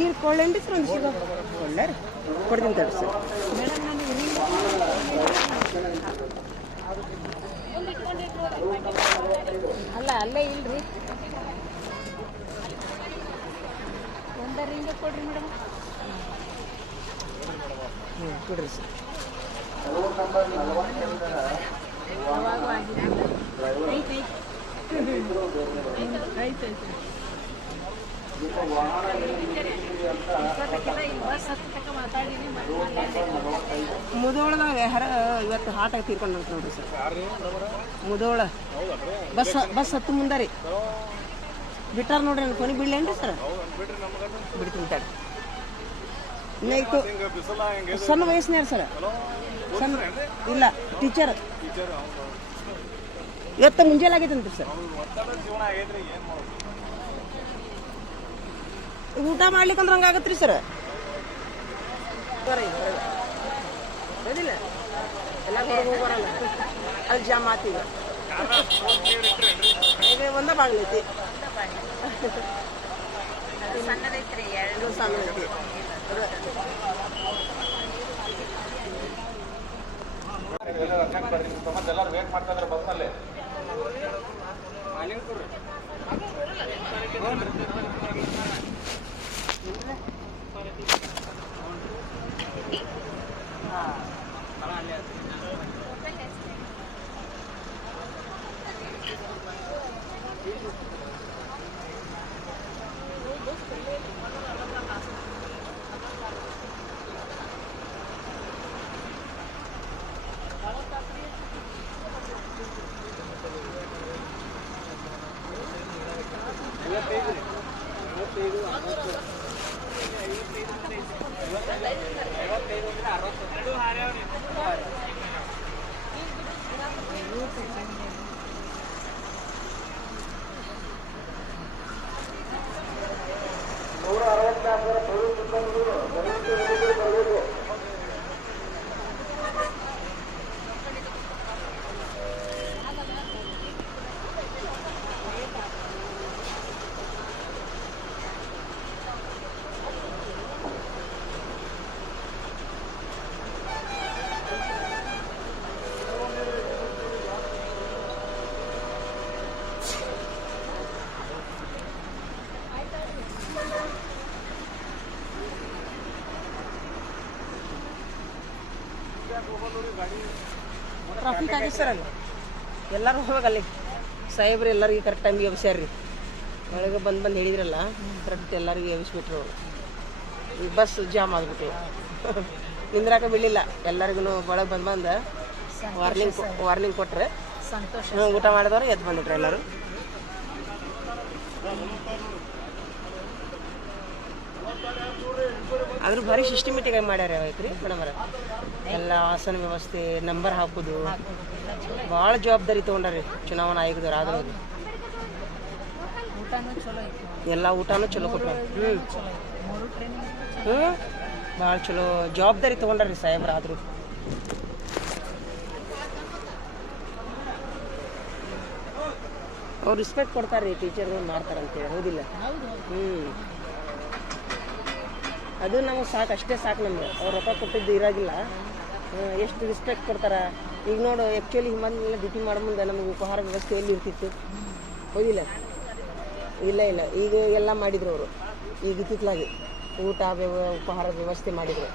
ನೀರು ಕೊಳ್ಳೇನ್ರಿ ಸರ್ ಒಂದು ಸಿಗೋ ಕೊಳ್ಳ ರೀ ಕೊಡ್ತೀನಿ ತಡಿ ಸರ್ ಅಲ್ಲ ಅಲ್ಲೇ ಇಲ್ರಿ. ಒಂದ ರಿಂಗ ಕೊಡ್ರಿ ಮೇಡಮ್. ಹ್ಞೂ ಕೊಡ್ರಿ ಸರ್. ಅವಾಗ ಆಗಿದೆ ಐತೆ ಐತೆ ಐತೆ ಇಪ್ಪತ್ತಕ್ಕೆಲ್ಲ ಇಲ್ಲಿ ಬಸ್ ಹತ್ತು ತನಕ ಮಾತಾಡೀನಿ ಮತ್ತೆ ಮುದೋಳದಾಗ ಹರ ಇವತ್ತು ಹಾಟಾಗಿ ತೀರ್ಕೊಂಡು ನೋಡ್ರಿ ಸರ್. ಮುದೋಳ. ಬಸ್ ಬಸ್ ಹತ್ತು ಮುಂದೆ ರೀ. ಬಿಟ್ಟಾರ ನೋಡ್ರಿ ನನ್ನ ಕೊನೆ ಬಿಡ್ಲೇನ್ರಿ ಸರ್? ಬಿಡ್ತೀನಿ ತಡಿ. ಸಣ್ಣ ವಯಸ್ಸಿನ ಸರ್. ಸಣ್ಣ, ಇಲ್ಲ ಟೀಚರ್ ಇವತ್ತು ಮುಂಜಾನೆ ಆಗೈತಂತ್ರಿ ಸರ್. ಊಟ ಮಾಡ್ಲಿಕ್ಕಂದ್ರೆ ಹಂಗಾಗತ್ರಿ ಸರ್? ಅಲ್ಲಿ ಜಾಮ್ ಆತೀಗ ಒಂದ ಬಾಗ್ಲೈತಿ ಸಣ್ಣದೈತ್ರಿ ಎರಡು ಎಲ್ಲರೂ ವೇಟ್ ಮಾಡ್ತಾ ಇದ್ದಾರೆ ಬಸ್ನಲ್ಲಿ ಟ್ರಾಫಿಕ್ ಆಗಿ ಸರ್ ಅಲ್ಲಿ. ಎಲ್ಲರೂ ಹೋಗ್ಬೇಕು ಅಲ್ಲಿ. ಸಾಹೇಬ್ರು ಎಲ್ಲರಿಗೆ ಕರೆಕ್ಟ್ ಟೈಮ್ಗೆ ಎಬ್ಸ್ಯಾರ್ರಿ. ಒಳಗೆ ಬಂದು ಬಂದು ಹೇಳಿದ್ರಲ್ಲ ಕರೆಕ್ಟ್ ಎಲ್ಲರಿಗೂ ಎಬ್ಸ್ಬಿಟ್ರು. ಅವರು ಈ ಬಸ್ ಜಾಮ್ ಆಗ್ಬಿಟ್ಟು ನಿಂದ್ರಾಕ ಬೀಳಿಲ್ಲ ಎಲ್ಲರಿಗೂ ಒಳಗೆ ಬಂದು ಬಂದು ವಾರ್ನಿಂಗ್ ವಾರ್ನಿಂಗ್ ಕೊಟ್ಟರೆ ಸಂತೋಷ ಊಟ ಮಾಡಿದವರು ಎದ್ದು ಬಂದ್ಬಿಟ್ರು ಎಲ್ಲರೂ. ಆದ್ರೂ ಭಾರಿ ಸಿಸ್ಟಮೆಟಿಕ್ ಆಗಿ ಮಾಡ್ಯಾರ ಐತ್ರಿ ಮೇಡಮರ ಎಲ್ಲ ಆಸನ ವ್ಯವಸ್ಥೆ ನಂಬರ್ ಹಾಕೋದು. ಭಾಳ ಜವಾಬ್ದಾರಿ ತೊಗೊಂಡಾರಿ ಚುನಾವಣಾ ಆಯೋಗದವ್ರು ಆದ್ರೂ. ಎಲ್ಲ ಊಟನೂ ಚಲೋ ಕೊಟ್ಟ ಹ್ಞೂ ಹ್ಞೂ ಭಾಳ ಚಲೋ ಜವಾಬ್ದಾರಿ ತೊಗೊಂಡಾರಿ ಸಾಹೇಬ್ರ ಆದರೂ. ಅವ್ರು ರಿಸ್ಪೆಕ್ಟ್ ಕೊಡ್ತಾರೆ ಟೀಚರ್ಗಳು ಮಾಡ್ತಾರಂತೇಳಿ, ಹೌದಿಲ್ಲ? ಹೌದು ಹ್ಞೂ ಅದು ನಮಗೆ ಸಾಕು, ಅಷ್ಟೇ ಸಾಕು ನಮ್ಗೆ. ಅವ್ರು ರೊಕ್ಕ ಕೊಟ್ಟಿದ್ದು ಇರಾಗಿಲ್ಲ. ಎಷ್ಟು ರಿಸ್ಪೆಕ್ಟ್ ಕೊಡ್ತಾರ. ಈಗ ನೋಡು ಆ್ಯಕ್ಚುಲಿ ಹಿಮಾಲಯ ಡ್ಯೂಟಿ ಮಾಡೋ ಮುಂದೆ ನಮಗೆ ಉಪಹಾರ ವ್ಯವಸ್ಥೆ ಎಲ್ಲಿ ಇರ್ತಿತ್ತು. ಹೌದಿಲ್ಲ? ಇಲ್ಲ ಇಲ್ಲ. ಈಗ ಎಲ್ಲ ಮಾಡಿದ್ರು ಅವರು. ಈಗ ಇತ್ತಿತ್ತಲಾಗಿ ಊಟ ವ್ಯವ, ಉಪಹಾರ ವ್ಯವಸ್ಥೆ ಮಾಡಿದ್ರು.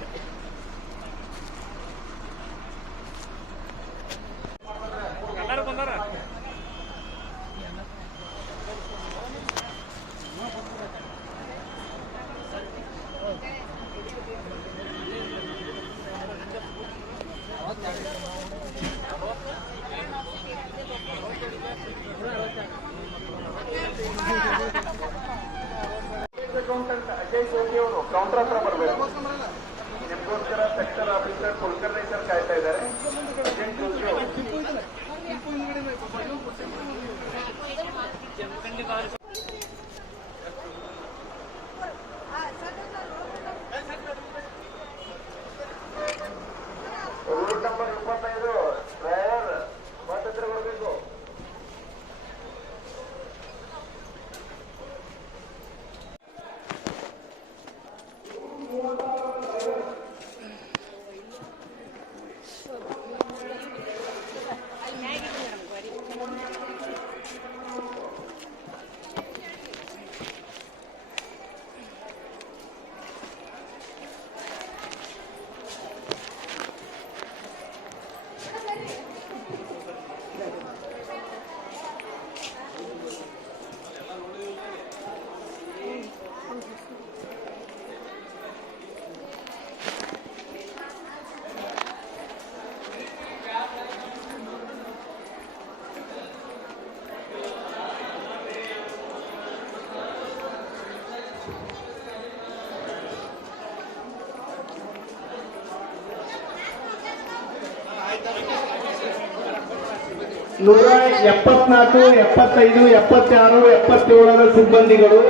ನೂರ ಎಪ್ಪತ್ನಾಲ್ಕು, ಎಪ್ಪತ್ತೈದು ಎಪ್ಪತ್ತಾರು ಎಪ್ಪತ್ತೇಳರ ಸಿಬ್ಬಂದಿಗಳು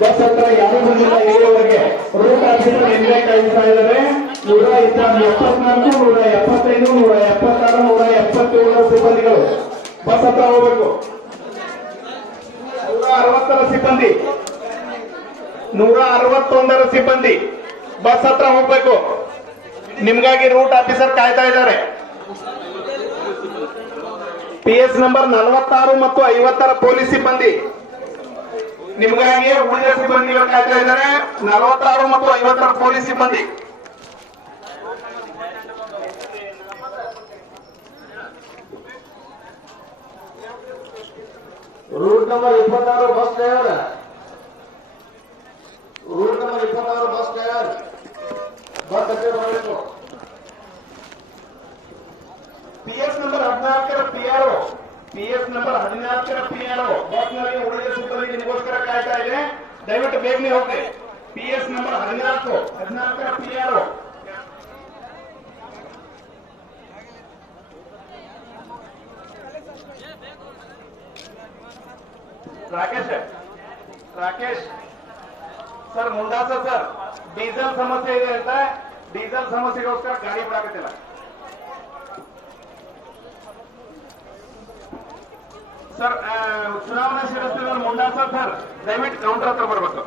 ಬಸ್ ಹತ್ರ ಯಾರು ಬಂದಿಲ್ಲ ಇಲ್ಲಿವರೆಗೆ ರೂಟ್ ಆಫೀಸರ್ ಎಂಜಾಯ್ ಕಾಯ್ತಾ ಇದ್ದಾರೆ. ನೂರ ಎಪ್ಪತ್ನಾಲ್ಕು, ನೂರ ಎಪ್ಪತ್ತೈದು, ನೂರ ಎಪ್ಪತ್ತಾರು, ನೂರ ಎಪ್ಪತ್ತೇಳರ ಸಿಬ್ಬಂದಿಗಳು ಬಸ್ ಹತ್ರ ಹೋಗ್ಬೇಕು. ನೂರ ಅರವತ್ತರ ಸಿಬ್ಬಂದಿ. ನೂರ ಅರವತ್ತೊಂದರ ಸಿಬ್ಬಂದಿ ಬಸ್ ಹತ್ರ ಹೋಗ್ಬೇಕು. ನಿಮ್ಗಾಗಿ ರೂಟ್ ಆಫೀಸರ್ ಕಾಯ್ತಾ ಇದ್ದಾರೆ. ಪಿ ಎಸ್ ನಂಬರ್ ನಲವತ್ತಾರು ಮತ್ತು ಐವತ್ತರ ಪೊಲೀಸ್ ಸಿಬ್ಬಂದಿ. ನಿಮಗಾಗಿ ಉಳಿದ ಸಿಬ್ಬಂದಿಗಳು ಕಾಯ್ತಾ ಇದ್ದಾರೆ. ನಲವತ್ತಾರು ಮತ್ತು ಐವತ್ತರ ಪೊಲೀಸ್ ಸಿಬ್ಬಂದಿ. ರೂಟ್ ನಂಬರ್ ಇಪ್ಪತ್ತಾರು ಬಸ್ ಡ್ರೈವರ್ ರೂಟ್ ನಂಬರ್ ಇಪ್ಪತ್ತಾರು ಬಸ್ ಡ್ರೈವರ್ ಬಸ್ ಬರಬೇಕು. ಪಿ ಎಸ್ ನಂಬರ್ ಹದಿನಾಲ್ಕರ P R P S number ಹದಿನಾಲ್ಕರ ಪಿ ಆರ್ ಬಸ್ನಲ್ಲಿ ಉಳಿದ ಸಿಬ್ಬಂದಿ ನಿಮಗೋಸ್ಕರ ಕಾಯ್ತಾ ಇದೆ ದಯವಿಟ್ಟು ಬೇಗನೆ ಹೋಗ್ರಿ ಪಿ ಎಸ್ ನಂಬರ್ ಹದಿನಾಲ್ಕು ಹದಿನಾಲ್ಕರ P R Rakesh Rakesh sir ಮುಂದಾಸ sir diesel ಸಮಸ್ಯೆ ಇದೆ ಅಂತ ಡೀಸೆಲ್ ಸಮಸ್ಯೆಗೋಸ್ಕರ ಗಾಡಿ ಬಿಡಾಕತ್ತಿಲ್ಲ ಸರ್ ಆ, ಚುನಾವಣಾ ಶಿರಸ್ತಿನ ಮುಂಡಾಸ ಸರ್ ದಯವಿಟ್ಟು ಕೌಂಟರ್ ಹತ್ರ ಬರ್ಬೇಕು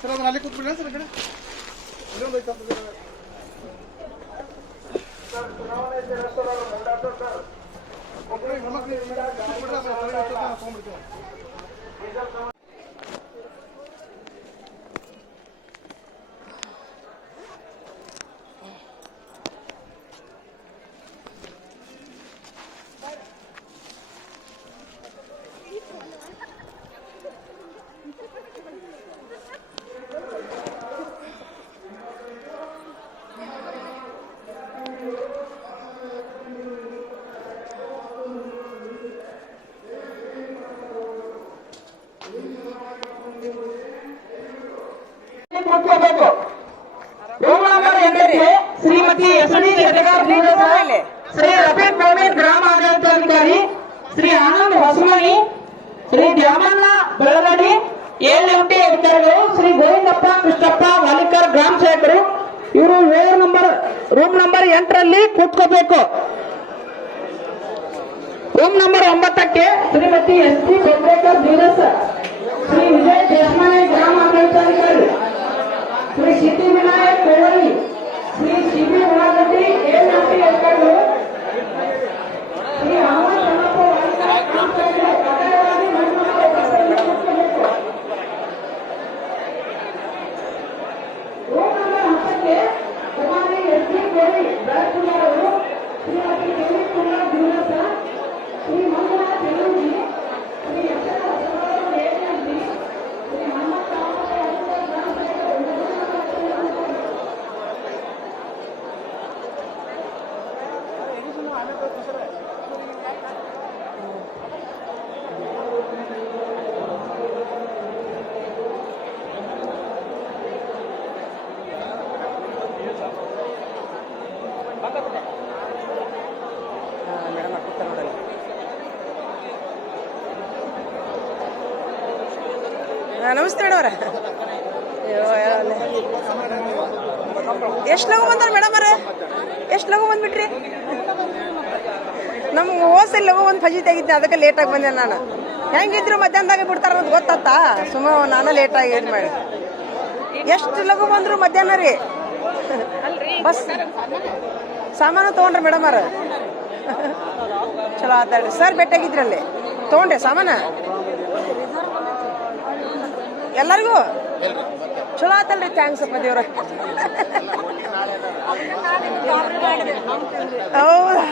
ಸರ್ ಅದನ್ನ ಅಲ್ಲಿ ಕೂತ್ಬಿಡಿ ಸರ್ ಈ ಕಡೆ ಇಲ್ಲೊಂದು ಐತೆ ಅಂತ ಶ್ರೀಮತಿ ಎಸ್ ಡಿ ಶ್ರೀ ರಫೀಕ್ ಮೊಹಮ್ಮದ್ ಗ್ರಾಮ ಆಡಳಿತಾಧಿಕಾರಿ ಶ್ರೀ ಆನಂದ್ ಹೊಸಮನಿ ಶ್ರೀ ದ್ಯಾಮಣ್ಣ ಬೆಳಗಡಿ ಎಲ್ಎಂಟಿ ಅಧಿಕಾರಿಗಳು ಶ್ರೀ ಗೋವಿಂದಪ್ಪ ಕೃಷ್ಣಪ್ಪ ವಾಲಿಕರ್ ಗ್ರಾಮ ಸೇವಕರು ಇವರು ರೂಮ್ ನಂಬರ್ ರೂಮ್ ನಂಬರ್ ಎಂಟರಲ್ಲಿ ಕೂತ್ಕೋಬೇಕು. ರೂಮ್ ನಂಬರ್ ಒಂಬತ್ತಕ್ಕೆ ಶ್ರೀಮತಿ ಎಸ್ ಚಂದ್ರೇಕರ್ ಧೀರಸ್ ಶ್ರೀ ವಿಜಯ್ ದೇಶಮಾನೆ ಗ್ರಾಮ ಆಡಳಿತಾಧಿಕಾರಿ ಶ್ರೀ ಸಿದ್ಧಿ ವಿನಾಯಕ್ ಕೋವಳಿ ಶ್ರೀ ಶಿಬಿ ಉಳ್ಳಾಗಡ್ಡಿ ಎಲ್ಎಂಟಿ ಅಧಿಕಾರಿಗಳು ಶ್ರೀ ಹನುಮಂತ ಚನ್ನಪ್ಪ ವಾಲಿಕರ್ ಗ್ರಾಮ ಸೇವಕರು ಕಡ್ಡಾಯವಾಗಿ ಮಹಿಳೆಯರ ಉಪಸ್ಥಿತಿಯಲ್ಲಿ ಕೂತ್ಕೋಬೇಕು. ರೂಮ್ ನಂಬರ್ ಹತ್ತಕ್ಕೆ ಕುಮಾರಿ ಎಸ್ ಡಿ ಕೋರಿ ಬೆಳಕುಮಾರ್ ಅವರು ಶ್ರೀಮತಿ ದೇವಿ ಕುಮಾರ್ ದಿವಸ ಶ್ರೀ ಮಂಜುನಾಥ್ ಯಲೂಜಿ ಶ್ರೀ ಯಶೋಧ ಬಸವರಾಜ ಏಜೆನ್ಸಿ ಮೇಡಮ್ ಕೂತಾರ ನೋಡಲ್ಲ ಹಾಂ ನಮಸ್ತೆ ಎಷ್ಟು ಲಘು ಬಂದಾರ ಮೇಡಮ್ ಎಷ್ಟು ಲಘು ಬಂದ್ಬಿಟ್ರಿ? ನಮ್ಗೆ ಹೋಸಲ್ಲಿ ಲಘು ಒಂದು ಫಜಿ ತೆಗಿದ್ದೆ ಅದಕ್ಕೆ ಲೇಟಾಗಿ ಬಂದೆ ನಾನು. ಹೆಂಗಿದ್ರು ಮಧ್ಯಾಹ್ನದಾಗ ಬಿಡ್ತಾರ ಅಂತ ಗೊತ್ತಾತ ಸುಮ್ಮ ನಾನು ಲೇಟಾಗಿ ಇದು ಮಾಡಿ. ಎಷ್ಟು ಲಘು ಬಂದ್ರು ಮಧ್ಯಾಹ್ನ ರೀ? ಬಸ್. ಸಾಮಾನು ತೊಗೊಂಡ್ರಿ ಮೇಡಮ್ ಅವ್ರ. ಚಲೋ ಆತಾಡ್ರಿ ಸರ್ ಬೆಟ್ಟಾಗಿದ್ರಲ್ಲಿ ಅಲ್ಲಿ. ತೊಗೊಂಡೆ ಸಾಮಾನ? ಎಲ್ಲರಿಗೂ? ಚಲೋ ಆತಲ್ರಿ ಥ್ಯಾಂಕ್ಸ್ ಅಪ್ಪ ದೇವ್ರ. ಹೌದಾ?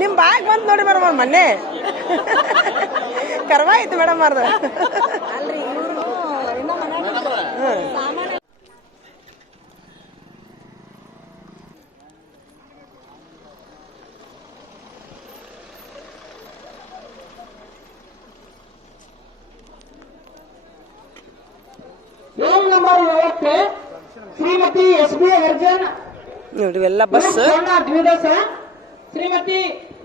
ನಿಮ್ಮ ಬಾಯಿಗೆ ಬಂತು ನೋಡಿ ಮೇಡಮ್ ಅವ್ರ ಮೊನ್ನೆ. ಕರ್ವಾಯ್ತು ಆಯ್ತು ಮೇಡಮ್ ಅವ್ರದ್ದು ಅಲ್ರಿ ಇವ್ರು ಇನ್ನೂ ಮನ್ಯಾಗ ಸಾಮಾನು ರೂಮ್ ನಂಬರ್ ಏಳಕ್ಕೆ ಶ್ರೀಮತಿ ಎಸ್ ಬಿ ಅರ್ಜನ್ ನೋಡಿ ಇವೆಲ್ಲ ಬಸ್ ಸೋನ ದ್ವಿದಶ Shrimati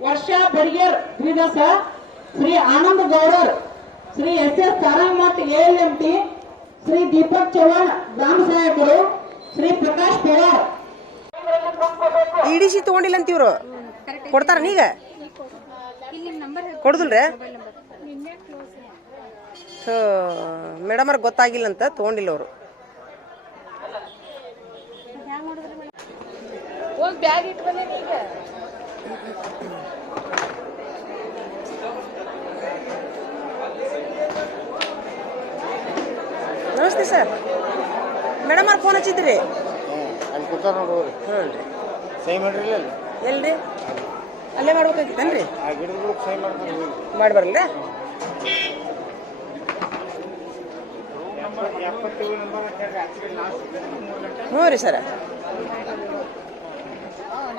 Varsha Bargiyar ದ್ವಿದಶ Shri Anand Gowdar Shri S S Taramath L M T Shri Deepak Chauhan ಗ್ರಾಮ ಸಹಾಯಕರು ಶ್ರೀ ಪ್ರಕಾಶ್ ಪವಾರ್. ಇಡಿಸಿ ತಗೊಂಡಿಲ್ಲ ಅಂತ ಇವ್ರು. ಕೊಡ್ತಾರ ನೀಗ? ಕೊಡುದಿಲ್ರಿ? ಸೊ ಮೇಡಮ್ ಅವ್ರಿಗೆ ಗೊತ್ತಾಗಿಲ್ಲ ಅಂತ ತಗೊಂಡಿಲ್ಲ ಅವರು. ಹೋಗಿ ಬ್ಯಾಗ್ ಇಟ್ಟು ಬಂದೇನಿ ಈಗ ನಮಸ್ತೆ ಸರ್. ಮೇಡಮ್ ಅವ್ರು ಫೋನ್ ಹಚ್ಚಿದ್ರಿ? ಅಲ್ಲಿ ಕೂತಾರ ನೋಡ್ರಿ ಹ್ಞೂ ರೀ ಸಹಿ ಮಾಡ್ರಿ ಇಲ್ಲ ಎಲ್ರಿ? ಅಲ್ಲೇ ಮಾಡ್ಬೇಕಾಗಿತ್ತೇನ್ರಿ ಆ ಗಿಡಗಳು ಸೈ ಮಾಡಿ ನಂಬರ್ ಹ್ಞೂ ರೀ ಸರ್.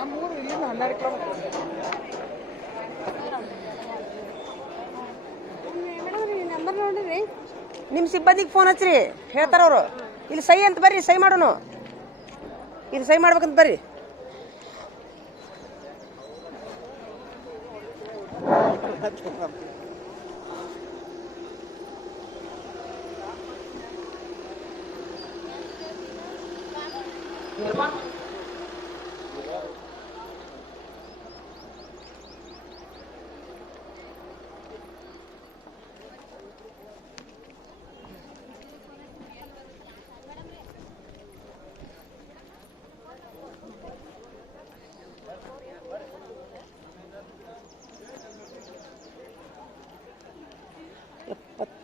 ನಮ್ಮೂರು ಇಲ್ಲಿಂದ ಹನ್ನೆರಡು ಕಿಲೋಮೀಟರ್ ನಂಬರ್ ನೋಡಿರಿ ನಿಮ್ಮ ಸಿಬ್ಬಂದಿಗೆ ಫೋನ್ ಹಚ್ಚ್ರಿ ಹೇಳ್ತಾರ ಅವರು. ಇಲ್ಲಿ ಸಹಿ ಅಂತ ಬರ್ರಿ ಸಹಿ ಮಾಡೋನು. ಇಲ್ಲಿ ಸಹಿ ಮಾಡ್ಬೇಕಂತ ಬರ್ರಿ.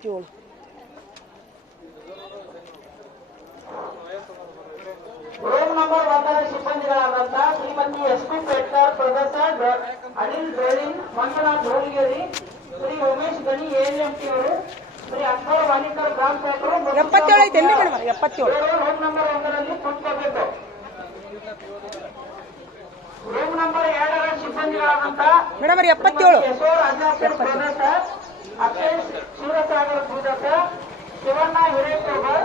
ಎಪ್ಪತ್ತೇಳು ರೂಮ್ ನಂಬರ್ ಒಂದರ ಸಿಬ್ಬಂದಿಗಳಾದಂತ Shrimati S P Petkar professor Anil Dolin Manjunath Dholigeri Shri Umesh Gani AMT ಅವರು ಶ್ರೀ ಅಕ್ಬರ್ ವಾಲಿಕರ್ ಗ್ರಾಮ ಮತ್ತು ಎಪ್ಪತ್ತೇಳು ಐತೆ ಮೇಡಮ್ ಎಪ್ಪತ್ತೇಳು. ರೂಮ್ ನಂಬರ್ ಒಂದರಲ್ಲಿ ಕೂತ್ಕೋಬೇಕು. ರೂಮ್ ನಂಬರ್ ಎರಡರ ಸಿಬ್ಬಂದಿಗಳಾದಂತ ಮೇಡಮ್ ಎಪ್ಪತ್ತೇಳು. ಪ್ರೊಫೆಸರ್ ಅಕ್ಷಯ್ ಶಿವಸಾಗರ್ ಪೂಜಕ ಶಿವಣ್ಣ ಹಿರೇಕೋಬರ್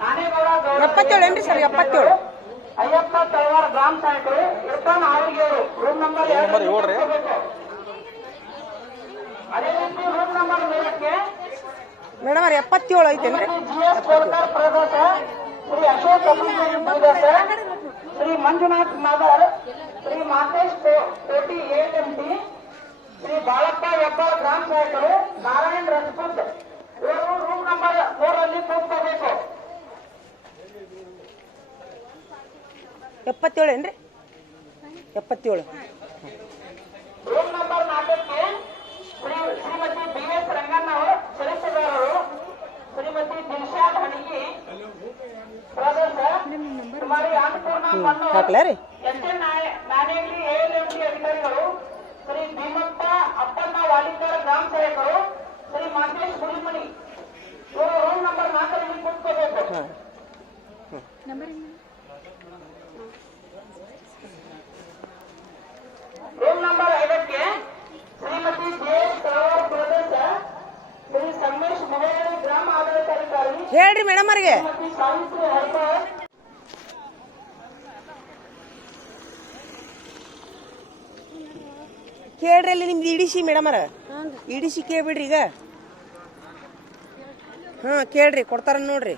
ನಾನೇಗೌಡ ಗೌಡ ಎಪ್ಪತ್ತೇಳು ಸರ್ ಎಪ್ಪತ್ತೇಳು? ಅಯ್ಯಪ್ಪ ತಳವಾರ ಗ್ರಾಮ ಸಹಾಯಕರು ಇರ್ತಾನ್ ರೂಮ್ ನಂಬರ್ ಏಳ್ರಿ? ಅದೇ ರೀತಿ ರೂಮ್ ನಂಬರ್ ಮೇಲಕ್ಕೆ ಮೇಡಮ್ ಅವ್ರ ಎಪ್ಪತ್ತೇಳು ಐತೇನ್ರಿ ಜಿ ಎಸ್ ಕೋಲ್ಕರ್ ಪ್ರದೇಶ ಶ್ರೀ ಅಶೋಕ್ ಅಭಿಷೇಕ್ ಪ್ರದೇಶ ಶ್ರೀ ಮಂಜುನಾಥ್ ಮದರ್ ಶ್ರೀ ಮಾತೇಶ್ ಕೋಟಿ ಎಎಂಟಿ ಶ್ರೀ ಬಾಳಪ್ಪ ಹೆಬ್ಬಾಳ್ ಗ್ರಾಮ ಸಹಾಯಕರು ನಾರಾಯಣ್ ರಜಪೂತ್ ಇವರು ರೂಮ್ ನಂಬರ್ ಮೂರರಲ್ಲಿ ಕೂತ್ಕೋಬೇಕು. ಎಪ್ಪತ್ತೇಳು ಏನ್ರಿ? ಎಪ್ಪತ್ತೇಳು. ರೂಮ್ ನಂಬರ್ ನಾಲ್ಕಕ್ಕೆ ಶ್ರೀ ಶ್ರೀಮತಿ ಬಿ ಎಸ್ ರಂಗಣ್ಣ ಅವರು ಸದಸ್ಯರಾರರು ಶ್ರೀಮತಿ ದಿಲ್ಶಾದ್ ಹಣಗಿ ಸುಮಾರು ಅನ್ನಪೂರ್ಣ ಮಣ್ಣು ಎಸ್ ಎನ್ ನಾನೇಗ್ಲಿ ಎಎಲ್ಎಂಡಿ ಅಧಿಕಾರಿಗಳು ಶ್ರೀ ಭೀಮಪ್ಪ ವಾಲಿಪಾರ ಗ್ರಾಮ ಸೇವಕರು ಶ್ರೀ ಮಾಂತೇಶ್ ಗುಡಿಮಣಿ ಇವರು ರೂಮ್ ನಂಬರ್ ನಾಲ್ಕರಲ್ಲಿ ಕೂತ್ಕೋಬೇಕು ರೂಮ್ ನಂಬರ್ ಐದಕ್ಕೆ ಶ್ರೀಮತಿ ಜೆ ಸೇವಾ ಪ್ರದೇಶ ಶ್ರೀ ಸಂದೇಶ್ ಮಹಿಳೆಯರ ಗ್ರಾಮ ಆಡಳಿತಾಧಿಕಾರಿ. ಹೇಳ್ರಿ ಮೇಡಮ್ ಅವರಿಗೆ. ಇಡಿಸಿ ಮೇಡಮ್ ಅವ್ರ. ಇಡಿಸಿ ಕೇಳ್ಬಿಡ್ರಿ ಈಗ. ಹಾ ಕೇಳ್ರಿ ಕೊಡ್ತಾರ ನೋಡ್ರಿ.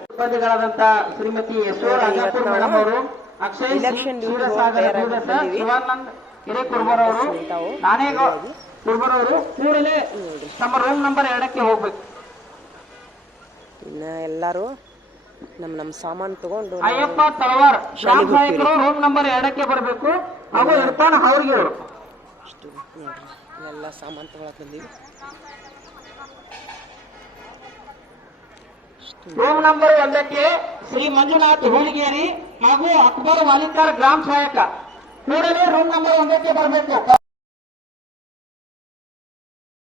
ಸಿಬ್ಬಂದಿಗಳಾದಂತ ಶ್ರೀಮತಿ ಯಶೋರ್ ಅಜಾಪುರ್ ಮೇಡಮ್ ಅವರು ಅಕ್ಷಯ್ ಸೂರ್ಯಸಾಗರ ಶಿವಾನಂದ್ ಕ್ಷೀರಸಾಗರ ಕುರ್ಬರ್ ಭೂದತ್ತ, ಬಂದಿವಿ. ಶಿವಾನಂದ್ ಹಿರೇಕುರ್ಮರ್ ಅವರು ನಾನೇ ಕುರ್ಬರ್ ಅವರು ಕೂಡಲೇ ತಮ್ಮ ರೂಮ್ ನಂಬರ್ ಎರಡಕ್ಕೆ ಹೋಗ್ಬೇಕು. ಇನ್ನ ಎಲ್ಲಾರು ನಮ್ ನಮ್ ಸಾಮಾನ್ ತಗೊಂಡು ಅಯ್ಯಪ್ಪ ತಳವಾರ್ ಶಾಮ್ ಶಾಲೆಗೆ ರೂಮ್ ನಂಬರ್ ಎರಡಕ್ಕೆ ಬರಬೇಕು. ಹಾಗೂ ಇರ್ತಾನ ಅವ್ರಿಗೆ ಅವರು. ಎಲ್ಲ ಸಾಮಾನ್ ತಗೊಳಕ್ ಬಂದೀವಿ. ರೂಮ್ ನಂಬರ್ ಒಂದಕ್ಕೆ ಶ್ರೀ ಮಂಜುನಾಥ್ ಹೂಲಿಗೇರಿ ಹಾಗೂ ಅಕ್ಬರ್ ವಾಲಿಕಾರ್ ಗ್ರಾಮ ಸಹಾಯಕ. ಕೂಡಲೇ ರೂಮ್ ನಂಬರ್ ಒಂದಕ್ಕೆ ಬರಬೇಕು.